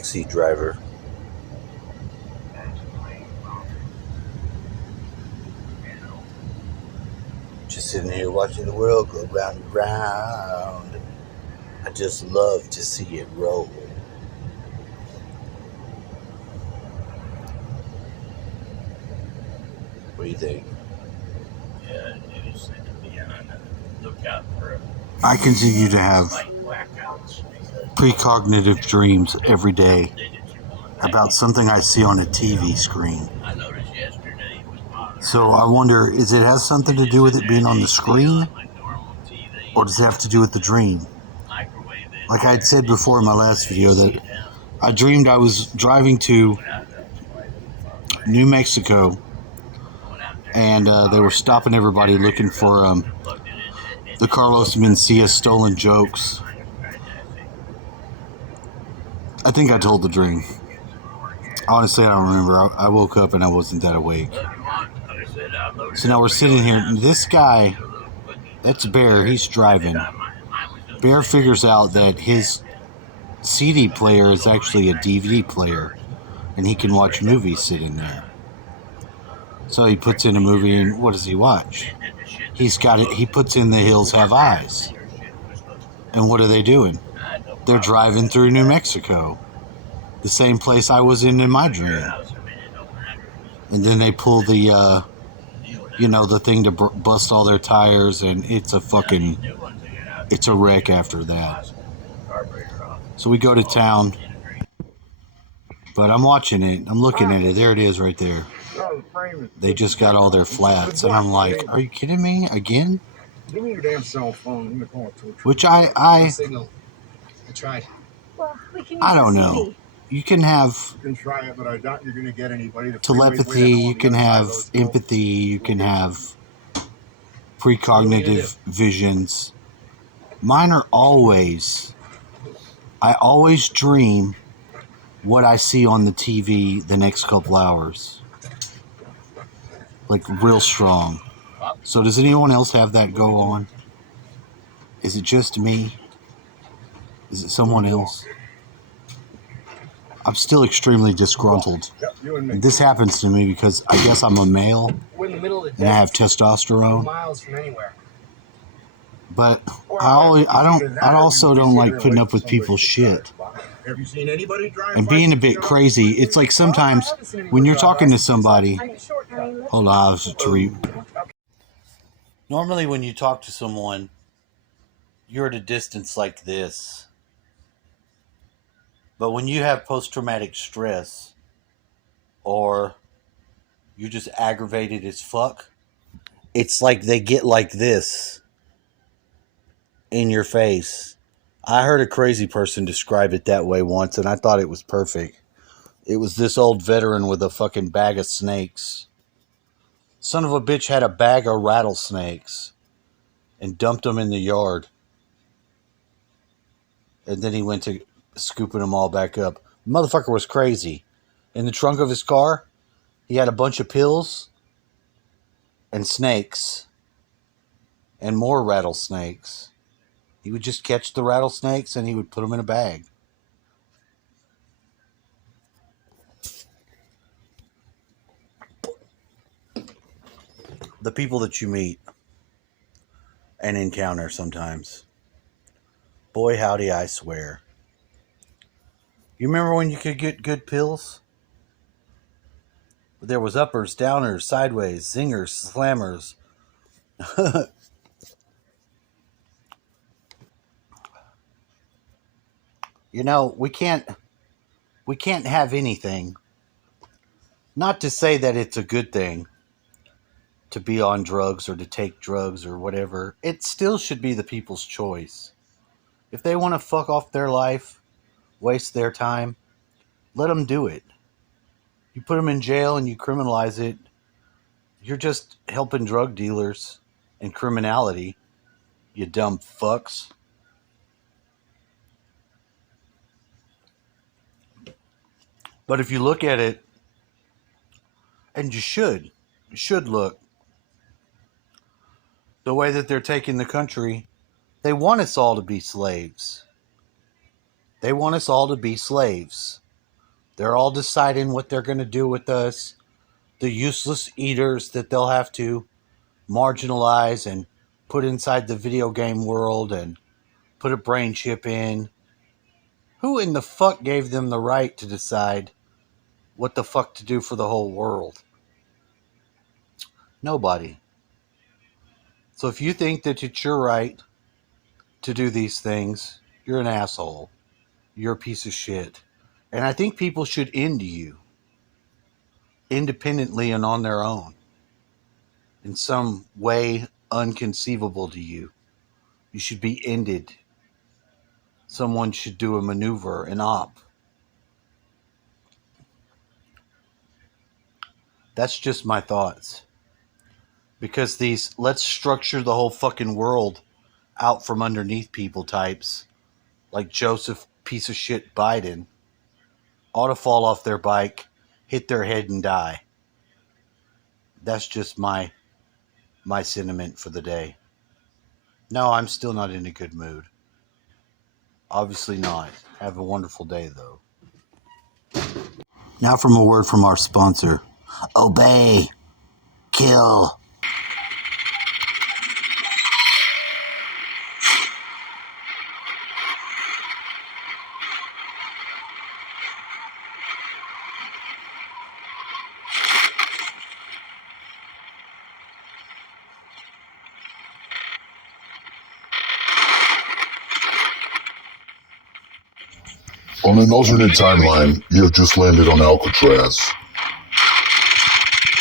backseat driver. Just sitting here watching the world go round and round. I just love to see it roll. What do you think? Yeah, it is said to be on the lookout for I continue to have precognitive dreams every day about something I see on a TV screen. I noticed yesterday was modern. So I wonder, is it has something to do with it being on the screen? Or does it have to do with the dream? Like I had said before in my last video that I dreamed I was driving to New Mexico and they were stopping everybody looking for the Carlos Mencia stolen jokes. I think I told the dream. Honestly, I don't remember. I woke up and I wasn't that awake. So now we're sitting here. This guy, that's Bear, he's driving. Bear figures out that his CD player is actually a DVD player, and he can watch movies sitting there. So he puts in a movie, and what does he watch? He's got it. He puts in The Hills Have Eyes. And what are they doing? They're driving through New Mexico, the same place I was in my dream. And then they pull the, the thing to bust all their tires, and it's a wreck after that. So we go to town, but I'm watching it. I'm looking at it. There it is right there. They just got all their flats, and I'm like, are you kidding me again? Give me your damn cell phone. I'm gonna call it torture. Which I signal. I tried. Well, we can use I don't the know. CD. You can have You can try it, but I doubt you're gonna get anybody. telepathy, you can have empathy, you can have precognitive visions. Mine are I always dream what I see on the TV the next couple hours. Like real strong. So does anyone else have that go on? Is it just me? Is it someone else? I'm still extremely disgruntled. And this happens to me because I guess I'm a male and I have testosterone. Miles from anywhere. But I also don't like putting up with people's shit. Have you seen anybody drive? And being a bit crazy, it's like sometimes when you're talking to somebody. Hold on, normally when you talk to someone, you're at a distance like this. But when you have post-traumatic stress, or you're just aggravated as fuck, it's like they get like this in your face. I heard a crazy person describe it that way once, and I thought it was perfect. It was this old veteran with a fucking bag of snakes. Son of a bitch had a bag of rattlesnakes and dumped them in the yard. And then he went to scooping them all back up. The motherfucker was crazy. In the trunk of his car, he had a bunch of pills and snakes and more rattlesnakes. He would just catch the rattlesnakes and he would put them in a bag. The people that you meet and encounter sometimes. Boy, howdy, I swear. You remember when you could get good pills? There was uppers, downers, sideways, zingers, slammers. We can't have anything. Not to say that it's a good thing to be on drugs or to take drugs or whatever. It still should be the people's choice. If they want to fuck off their life, waste their time, let them do it. You put them in jail and you criminalize it, you're just helping drug dealers and criminality, you dumb fucks. But if you look at it, and you should look, the way that they're taking the country, they want us all to be slaves. They want us all to be slaves. They're all deciding what they're going to do with us. The useless eaters that they'll have to marginalize and put inside the video game world and put a brain chip in. Who in the fuck gave them the right to decide what the fuck to do for the whole world? Nobody. So if you think that it's your right to do these things, you're an asshole. You're a piece of shit. And I think people should end you independently and on their own in some way unconceivable to you. You should be ended. Someone should do a maneuver, an op. That's just my thoughts. Because these let's structure the whole fucking world out from underneath people types, like Joseph piece of shit Biden, ought to fall off their bike, hit their head and die. That's just my sentiment for the day. No, I'm still not in a good mood. Obviously not. Have a wonderful day, though. Now from a word from our sponsor. Obey. Kill. On an alternate timeline, you have just landed on Alcatraz.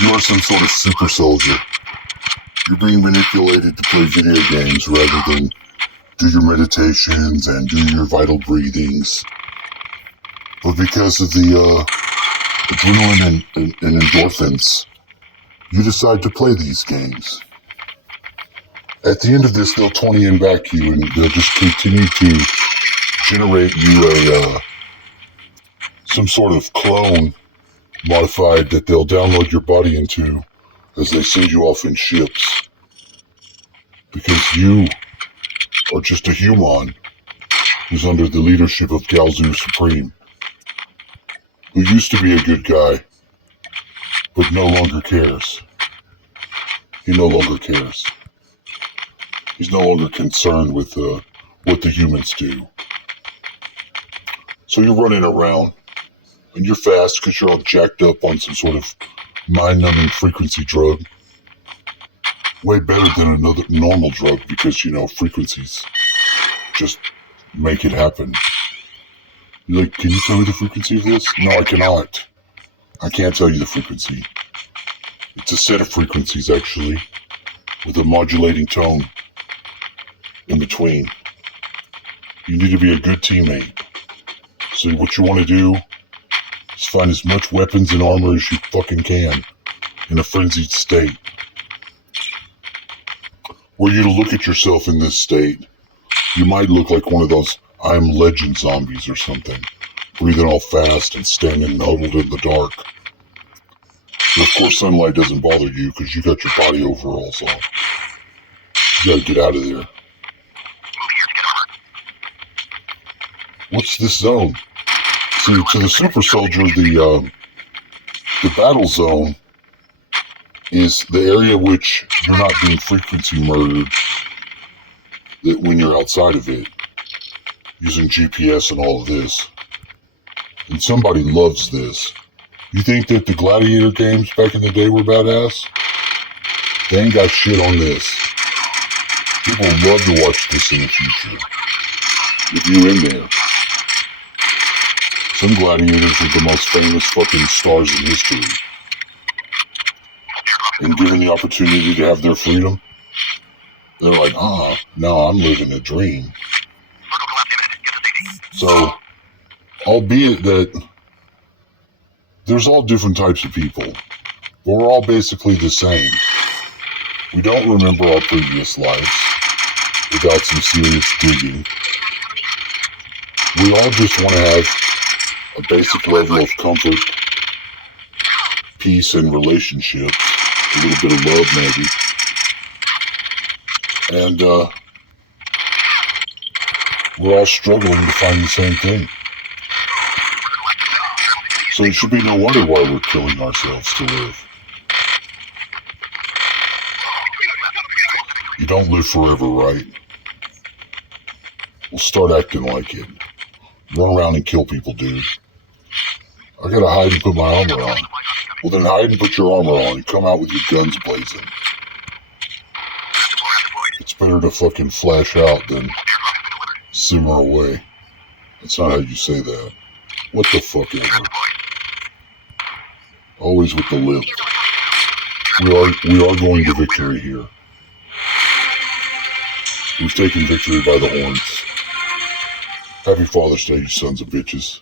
You are some sort of super soldier. You're being manipulated to play video games rather than do your meditations and do your vital breathings. But because of the adrenaline and endorphins, you decide to play these games. At the end of this, they'll 20 and back you, and they'll just continue to generate you some sort of clone modified that they'll download your body into as they send you off in ships. Because you are just a human who's under the leadership of Galzu Supreme, who used to be a good guy, but no longer cares. He no longer cares. He's no longer concerned with what the humans do. So you're running around, and you're fast because you're all jacked up on some sort of mind-numbing frequency drug. Way better than another normal drug because, frequencies just make it happen. You're like, can you tell me the frequency of this? No, I cannot. I can't tell you the frequency. It's a set of frequencies, actually, with a modulating tone in between. You need to be a good teammate. So what you want to do is find as much weapons and armor as you fucking can in a frenzied state. Were you to look at yourself in this state, you might look like one of those I Am Legend zombies or something, breathing all fast and standing huddled in the dark. But of course, sunlight doesn't bother you because you got your body overalls on. You gotta get out of there. What's this zone? See, to the super soldier, the battle zone is the area which you're not being frequency murdered when you're outside of it, using GPS and all of this. And somebody loves this. You think that the Gladiator games back in the day were badass? They ain't got shit on this. People love to watch this in the future. With you in there. Some gladiators are the most famous fucking stars in history. And given the opportunity to have their freedom, they're like, no, I'm living a dream. So, albeit that there's all different types of people, but we're all basically the same. We don't remember our previous lives without some serious digging. We all just want to have a basic level of comfort, peace, and relationships. A little bit of love, maybe. And we're all struggling to find the same thing. So it should be no wonder why we're killing ourselves to live. You don't live forever, right? Well, start acting like it. Run around and kill people, dude. I gotta hide and put my armor on. Well, then hide and put your armor on and come out with your guns blazing. It's better to fucking flash out than simmer away. That's not how you say that. What the fuck ever. Always with the lip. We are going to victory here. We've taken victory by the horns. Happy Father's Day, you sons of bitches.